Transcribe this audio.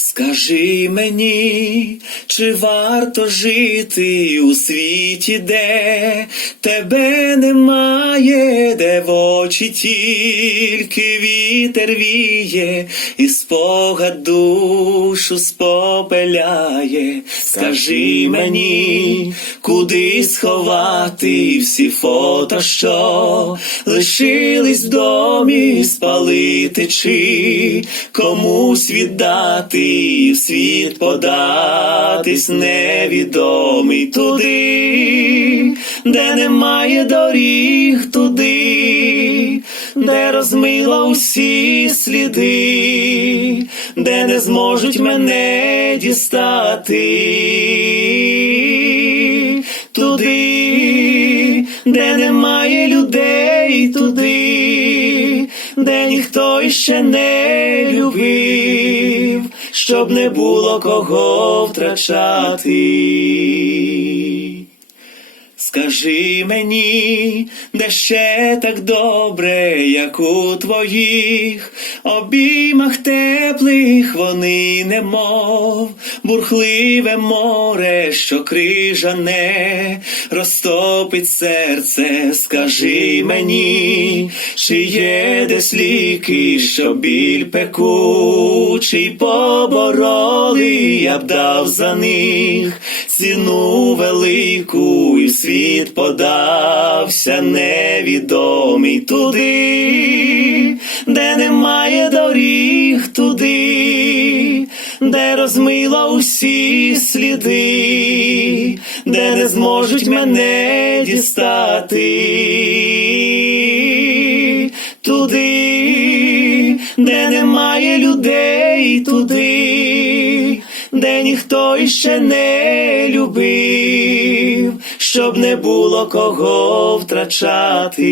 Скажи мені, чи варто жити у світі, де тебе немає, де в очі тільки вітер віє, і спогад душу спопеляє. Скажи мені, куди сховати всі фото, що лишились в домі, спалити чи комусь віддати, світ податись невідомий туди, де немає доріг туди, де розмила усі сліди, де не зможуть мене дістати, туди, де немає людей, туди, де ніхто іще не любив, щоб не було кого втрачати. Скажи мені, де ще так добре, як у твоїх обіймах теплих вони немов бурхливе море, що крижане, розтопить серце. Скажи мені, чи є десь ліки, що біль пекучий побороли, я б дав за них ціну велику, і в світ подався невідомий туди, де немає доріг туди, де розмила усі сліди, де не зможуть мене дістати, туди, де немає людей туди, де ніхто іще не любив, щоб не було кого втрачати.